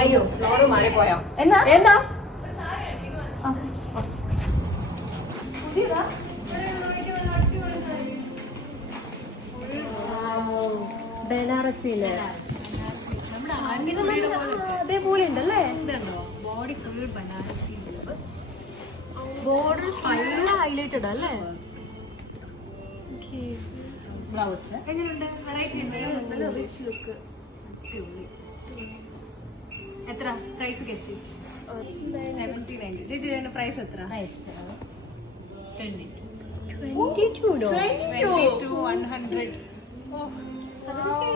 അയ്യോ ഫ്ലോറ് മാറിപ്പോയോ? എന്താ എന്താ ബനാറസിയില് അതേപോലെ ഉണ്ടല്ലേ? Body full Banarasi, border full highlighted അല്ലേ? ബ്ലൗസ് എങ്ങനെയുണ്ട്? വെറൈറ്റി ഉണ്ട്, റിച്ച് ലുക്ക്. എത്ര പ്രൈസ് ഗസ്? 79. ചേച്ചി പ്രൈസ് എത്ര? 22 100. അതൊക്കെ